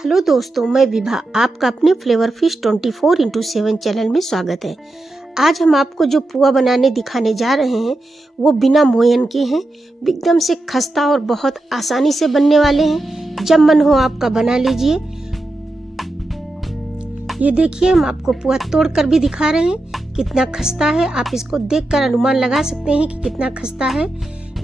Hello दोस्तों, मैं विभा आपका अपने फ्लेवर फिश 24x7 चैनल में स्वागत है। आज हम आपको जो पुआ बनाने दिखाने जा रहे हैं वो बिना मोयन के हैं। एकदम से खस्ता और बहुत आसानी से बनने वाले हैं। जब मन हो आपका बना लीजिए। ये देखिए, हम आपको पुआ तोड़ कर भी दिखा रहे हैं कितना खस्ता है। आप इसको देखकर अनुमान लगा सकते हैं कि कितना खस्ता है।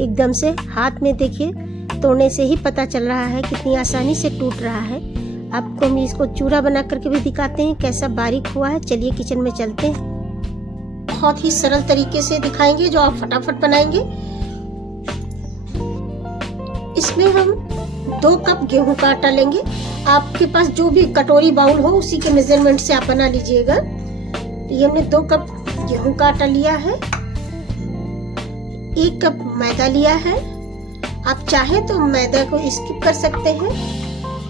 एकदम से हाथ में देखिए, तोड़ने से ही पता चल रहा है कितनी आसानी से टूट रहा है। आपको हम इसको चूरा बना करके भी दिखाते हैं कैसा बारीक हुआ है। चलिए किचन में चलते हैं। बहुत ही सरल तरीके से दिखाएंगे जो आप फटाफट बनाएंगे। इसमें हम 2 कप गेहूं का आटा लेंगे। आपके पास जो भी कटोरी बाउल हो उसी के मेजरमेंट से आप बना लीजिएगा। ये हमने 2 कप गेहूं का आटा लिया है। 1 कप मैदा लिया है। आप चाहें तो मैदा को स्किप कर सकते हैं।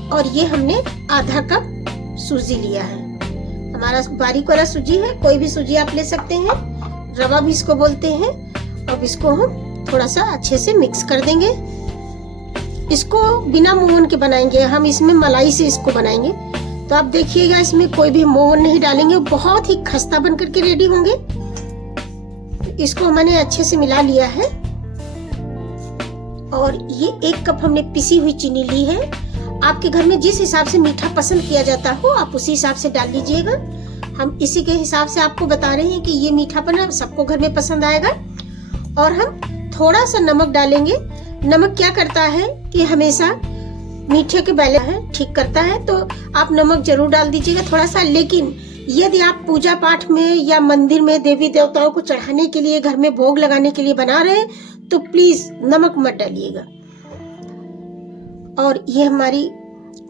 और ये हमने आधा कप सूजी लिया है। हमारा बारीक वाला सूजी है, कोई भी सूजी आप ले सकते हैं। रवा भी इसको बोलते हैं। अब इसको हम थोड़ा सा अच्छे से मिक्स कर देंगे। इसको बिना मोहन के बनाएंगे हम, इसमें मलाई से इसको बनाएंगे। तो आप देखिएगा, इसमें कोई भी मोहन नहीं डालेंगे, बहुत ही खस्ता बन करके रेडी होंगे। इसको मैंने अच्छे से मिला लिया है। और ये 1 कप हमने पिसी हुई चीनी ली है। आपके घर में जिस हिसाब से मीठा पसंद किया जाता हो आप उसी हिसाब से डाल लीजिएगा। हम इसी के हिसाब से आपको बता रहे हैं कि ये मीठापन सबको घर में पसंद आएगा। और हम थोड़ा सा नमक डालेंगे। नमक क्या करता है कि हमेशा मीठे के बैलेंस ठीक करता है, तो आप नमक जरूर डाल दीजिएगा थोड़ा सा। लेकिन यदि आप पूजा पाठ में या मंदिर में देवी देवताओं को चढ़ाने के लिए, घर में भोग लगाने के लिए बना रहे हैं, तो प्लीज नमक मत डालिएगा। और ये हमारी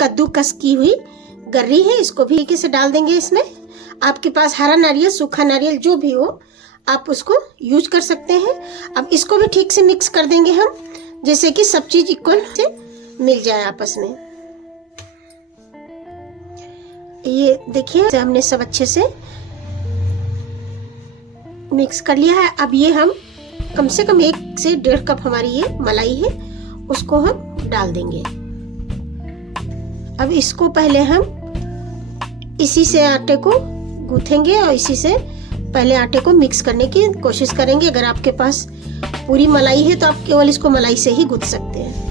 कद्दूकस की हुई गर्री है, इसको भी एक से डाल देंगे इसमें। आपके पास हरा नारियल, सूखा नारियल जो भी हो आप उसको यूज कर सकते हैं। अब इसको भी ठीक से मिक्स कर देंगे हम, जैसे कि सब चीज इक्वल से मिल जाए आपस में। ये देखिए, हमने सब अच्छे से मिक्स कर लिया है। अब ये हम कम से कम 1 से 1.5 कप हमारी ये मलाई है, उसको हम डाल देंगे। अब इसको पहले हम इसी से आटे को गूंथेंगे और इसी से पहले आटे को मिक्स करने की कोशिश करेंगे। अगर आपके पास पूरी मलाई है तो आप केवल इसको मलाई से ही गूंथ सकते हैं।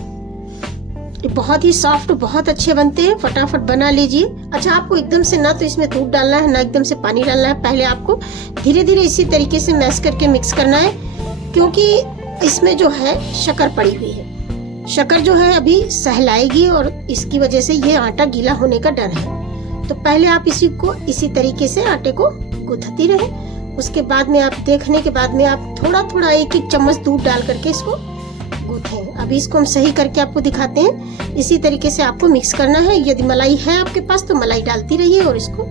ये बहुत ही सॉफ्ट, बहुत अच्छे बनते हैं। फटाफट बना लीजिए। अच्छा, आपको एकदम से ना तो इसमें दूध डालना है ना एकदम से पानी डालना है। पहले आपको धीरे धीरे इसी तरीके से मैश करके मिक्स करना है, क्योंकि इसमें जो है शक्कर पड़ी हुई है। शक्कर जो है अभी सहलाएगी और इसकी वजह से ये आटा गीला होने का डर है। तो पहले आप इसी तरीके से आटे को गूंथती रहे। उसके बाद में आप देखने के बाद में आप थोड़ा थोड़ा 1-1 चम्मच दूध डाल करके इसको गूंथें। अभी इसको हम सही करके आपको दिखाते हैं। इसी तरीके से आपको मिक्स करना है। यदि मलाई है आपके पास तो मलाई डालती रहिए और इसको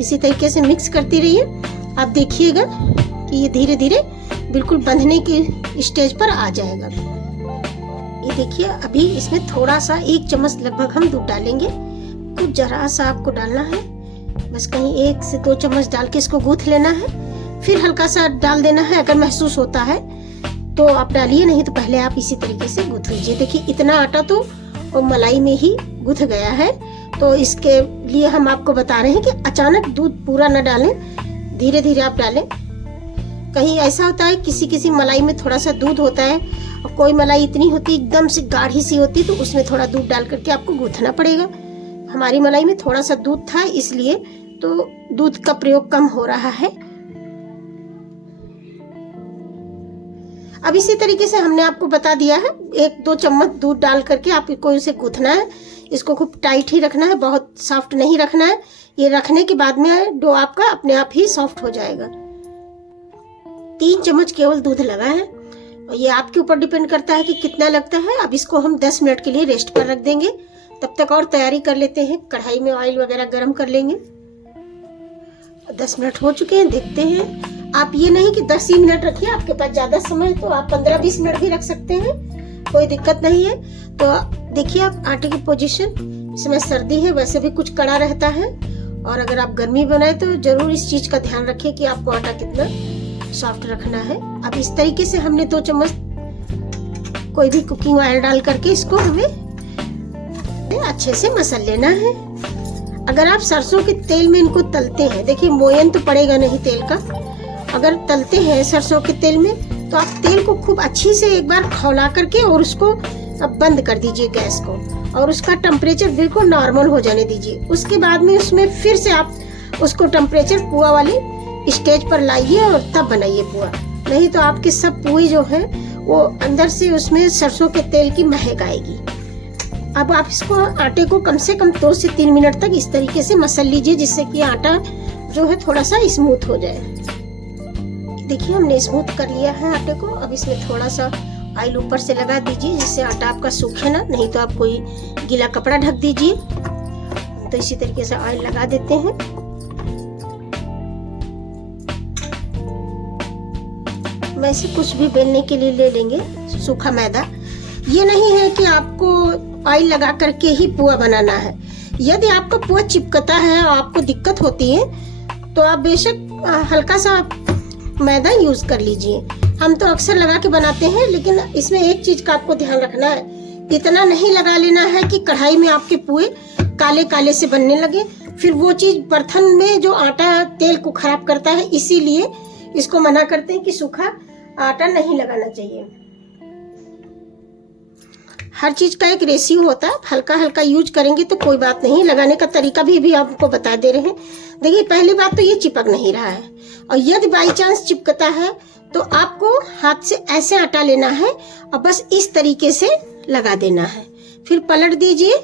इसी तरीके से मिक्स करती रहिए। आप देखिएगा कि ये धीरे धीरे बिल्कुल बंधने की स्टेज पर आ जाएगा। ये देखिए, अभी इसमें थोड़ा सा 1 चम्मच लगभग हम दूध डालेंगे। कुछ जरा सा आपको डालना है, बस कहीं 1 से 2 चम्मच डाल के इसको गूंथ लेना है। फिर हल्का सा डाल देना है। अगर महसूस होता है तो आप डालिए, नहीं तो पहले आप इसी तरीके से गूंथ लीजिए। देखिए, इतना आटा तो मलाई में ही गूंथ गया है। तो इसके लिए हम आपको बता रहे हैं कि अचानक दूध पूरा न डालें, धीरे धीरे आप डालें। कहीं ऐसा होता है किसी मलाई में थोड़ा सा दूध होता है और कोई मलाई इतनी होती एकदम से गाढ़ी सी होती, तो उसमें थोड़ा दूध डाल करके आपको गूंथना पड़ेगा। हमारी मलाई में थोड़ा सा दूध था, इसलिए तो दूध का प्रयोग कम हो रहा है। अब इसी तरीके से हमने आपको बता दिया है, 1-2 चम्मच दूध डाल करके आपको इसे गूंथना है। इसको खूब टाइट ही रखना है, बहुत सॉफ्ट नहीं रखना है। ये रखने के बाद में डो आपका अपने आप ही सॉफ्ट हो जाएगा। 3 चम्मच केवल दूध लगा है और ये आपके ऊपर डिपेंड करता है कि कितना लगता है। अब इसको हम 10 मिनट के लिए रेस्ट पर रख देंगे। तब तक और तैयारी कर लेते हैं। कढ़ाई में ऑयल वगैरह गरम कर लेंगे। 10 मिनट हो चुके हैं, देखते हैं। आप ये नहीं कि 10 ही मिनट रखिए, आपके पास ज्यादा समय तो आप 15-20 मिनट भी रख सकते हैं, कोई दिक्कत नहीं है। तो देखिए, आप आटे की पोजीशन, इस समय सर्दी है, वैसे भी कुछ कड़ा रहता है। और अगर आप गर्मी बनाए तो जरूर इस चीज का ध्यान रखें कि आपको आटा कितना सॉफ्ट रखना है। अब इस तरीके से हमने 2 चम्मच कोई भी कुकिंग ऑयल डाल करके इसको हमें अच्छे से मसल लेना है। अगर आप सरसों के तेल में इनको तलते हैं, देखिए मोयन तो पड़ेगा नहीं तेल का, अगर तलते हैं सरसों के तेल में तो आप तेल को खूब अच्छी से एक बार खौला करके और उसको बंद कर दीजिए गैस को, और उसका टेम्परेचर बिल्कुल नॉर्मल हो जाने दीजिए। उसके बाद में उसमें फिर से आप उसको टेम्परेचर पुआ वाली स्टेज पर लाइए और तब बनाइए पुआ, नहीं तो आपके सब पुए जो हैं वो अंदर से उसमें सरसों के तेल की महक आएगी। अब आप इसको आटे को कम से कम 2 से 3 मिनट तक इस तरीके से मसल लीजिए, जिससे कि आटा जो है थोड़ा सा स्मूथ हो जाए। देखिए हमने स्मूथ कर लिया है आटे को। अब इसमें थोड़ा सा ऑयल ऊपर से लगा दीजिए, जिससे आटा आपका सूखे ना, नहीं तो आप कोई गीला कपड़ा ढक दीजिए। तो इसी तरीके से ऑयल लगा देते हैं। वैसे कुछ भी बेलने के लिए ले लेंगे सूखा मैदा। ये नहीं है कि आपको ऑयल लगा करके ही पुआ बनाना है। यदि आपका पुआ चिपकता है और आपको दिक्कत होती है तो आप बेशक हल्का सा मैदा यूज कर लीजिए। हम तो अक्सर लगा के बनाते हैं, लेकिन इसमें एक चीज का आपको ध्यान रखना है, इतना नहीं लगा लेना है कि कढ़ाई में आपके पुए काले काले से बनने लगे। फिर वो चीज बर्तन में जो आटा तेल को खराब करता है, इसीलिए इसको मना करते हैं कि सूखा आटा नहीं लगाना चाहिए। हर चीज का एक रेशियो होता है, हल्का हल्का यूज करेंगे तो कोई बात नहीं। लगाने का तरीका भी आपको बता दे रहे हैं। देखिए पहली बात तो ये चिपक नहीं रहा है, और यदि बाई चांस चिपकता है तो आपको हाथ से ऐसे आटा लेना है और बस इस तरीके से लगा देना है। फिर पलट दीजिए,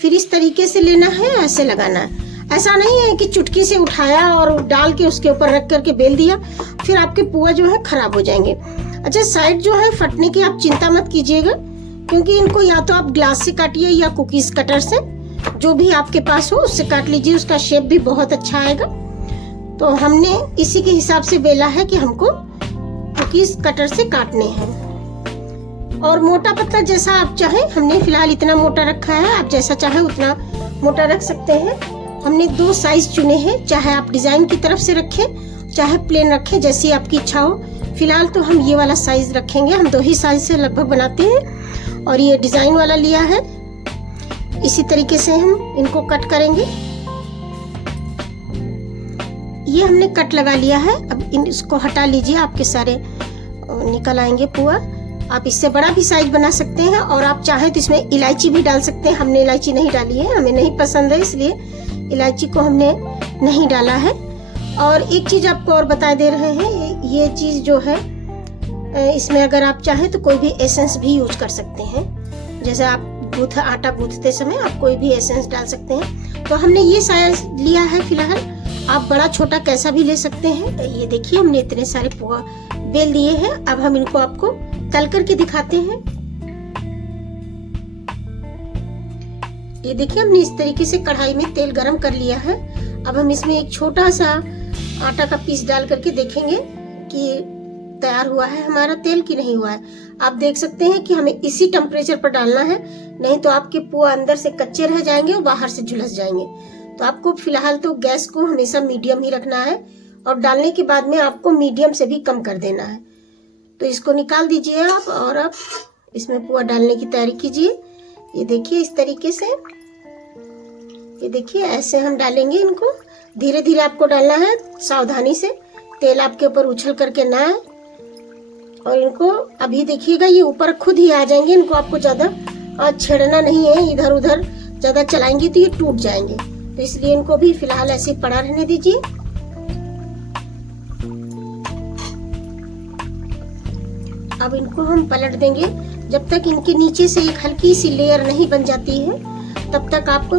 फिर इस तरीके से लेना है, ऐसे लगाना है। ऐसा नहीं है कि चुटकी से उठाया और डाल के उसके ऊपर रख करके बेल दिया, फिर आपके पुआ जो है खराब हो जाएंगे। अच्छा, साइड जो है फटने की आप चिंता मत कीजिएगा, क्योंकि इनको या तो आप ग्लास से काटिए या कुकीज कटर से, जो भी आपके पास हो उससे काट लीजिए, उसका शेप भी बहुत अच्छा आएगा। तो हमने इसी के हिसाब से बेला है कि हमको कुकीज कटर से काटने हैं। और मोटा पतला जैसा आप चाहें, हमने फिलहाल इतना मोटा रखा है, आप जैसा चाहे उतना मोटा रख सकते हैं। हमने 2 साइज चुने हैं, चाहे आप डिजाइन की तरफ से रखें चाहे प्लेन रखें, जैसी आपकी इच्छा हो। फिलहाल तो हम ये वाला साइज रखेंगे, हम 2 ही साइज से लगभग बनाते हैं, और ये डिजाइन वाला लिया है। इसी तरीके से हम इनको कट करेंगे। ये हमने कट लगा लिया है। अब इसको हटा लीजिए, आपके सारे निकल आएंगे पुआ। आप इससे बड़ा भी साइज बना सकते हैं, और आप चाहें तो इसमें इलायची भी डाल सकते हैं। हमने इलायची नहीं डाली है, हमें नहीं पसंद है, इसलिए इलायची को हमने नहीं डाला है। और एक चीज आपको और बता दे रहे हैं, ये चीज जो है इसमें अगर आप चाहें तो कोई भी एसेंस भी यूज कर सकते हैं। जैसे आप आटा गूंथते समय आप कोई भी एसेंस डाल सकते हैं। तो हमने ये साइज लिया है फिलहाल, आप बड़ा छोटा कैसा भी ले सकते हैं। ये देखिए हमने इतने सारे पुआ बेल दिए हैं। अब हम इनको आपको तल करके दिखाते हैं। ये देखिए हमने इस तरीके से कढ़ाई में तेल गरम कर लिया है। अब हम इसमें एक छोटा सा आटा का पीस डाल करके देखेंगे कि तैयार हुआ है हमारा तेल कि नहीं हुआ है। आप देख सकते हैं कि हमें इसी टेम्परेचर पर डालना है, नहीं तो आपके पुआ अंदर से कच्चे रह जाएंगे और बाहर से झुलस जाएंगे। तो आपको फिलहाल तो गैस को हमेशा मीडियम ही रखना है, और डालने के बाद में आपको मीडियम से भी कम कर देना है। तो इसको निकाल दीजिए आप, और आप इसमें पुआ डालने की तैयारी कीजिए। ये देखिए इस तरीके से, ये देखिए ऐसे हम डालेंगे इनको। धीरे धीरे आपको डालना है, सावधानी से, तेल आपके ऊपर उछल करके ना आए। और इनको अभी देखिएगा ये ऊपर खुद ही आ जाएंगे, इनको आपको ज्यादा छेड़ना नहीं है। इधर उधर ज्यादा चलाएंगे तो ये टूट जाएंगे, तो इसलिए इनको भी फिलहाल ऐसे पड़ा रहने दीजिए। अब इनको हम पलट देंगे। जब तक इनके नीचे से एक हल्की सी लेयर नहीं बन जाती है, तब तक आपको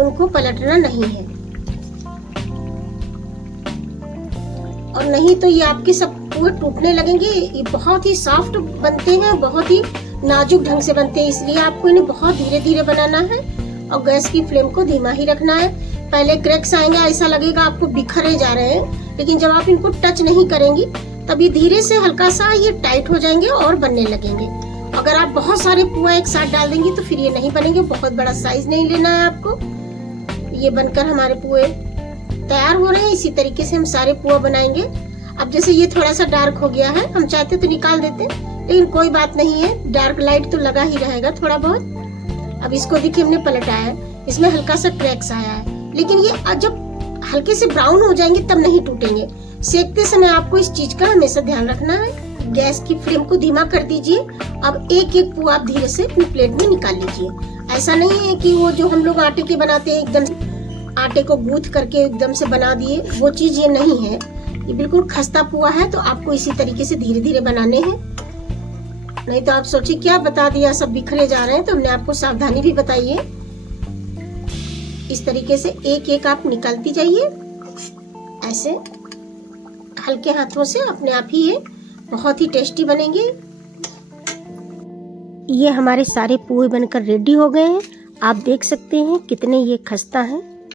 उनको पलटना नहीं है, और नहीं तो ये आपके सब पुए टूटने लगेंगे। ये बहुत ही सॉफ्ट बनते हैं, बहुत ही नाजुक ढंग से बनते हैं, इसलिए आपको इन्हें बहुत धीरे धीरे बनाना है, और गैस की फ्लेम को धीमा ही रखना है। पहले क्रैक्स आएंगे, ऐसा लगेगा आपको बिखरे जा रहे हैं, लेकिन जब आप इनको टच नहीं करेंगी तभी धीरे से हल्का सा ये टाइट हो जाएंगे और बनने लगेंगे। अगर आप बहुत सारे पुआ एक साथ डाल देंगी तो फिर ये नहीं बनेंगे। बहुत बड़ा साइज नहीं लेना है आपको। ये बनकर हमारे पुए तैयार हो रहे हैं। इसी तरीके से हम सारे पुआ बनाएंगे। अब जैसे ये थोड़ा सा डार्क हो गया है, हम चाहते तो निकाल देते, लेकिन कोई बात नहीं है, डार्क लाइट तो लगा ही रहेगा थोड़ा बहुत। अब इसको देखिए हमने पलटाया, इसमें हल्का सा क्रैक्स आया है, लेकिन ये जब हल्के से ब्राउन हो जाएंगे तब नहीं टूटेंगे। सेकते समय आपको इस चीज का हमेशा ध्यान रखना है। गैस की फ्लेम को धीमा कर दीजिए। अब एक एक पुआ आप धीरे से अपनी प्लेट में निकाल लीजिए। ऐसा नहीं है कि वो जो हम लोग आटे के बनाते हैं एकदम आटे को गूंथ करके एकदम से बना दिए, वो चीज ये नहीं है। ये बिल्कुल खस्ता पुआ है, तो आपको इसी तरीके से धीरे धीरे बनाने हैं। नहीं तो आप सोचिए क्या बता दिया, सब बिखरे जा रहे हैं। तो हमने आपको सावधानी भी बताई है। इस तरीके से एक एक आप निकालती जाइए, ऐसे हल्के हाथों से अपने आप ही ये बहुत ही टेस्टी बनेंगे। ये हमारे सारे पोहे बनकर रेडी हो गए हैं। आप देख सकते हैं कितने ये खस्ता हैं।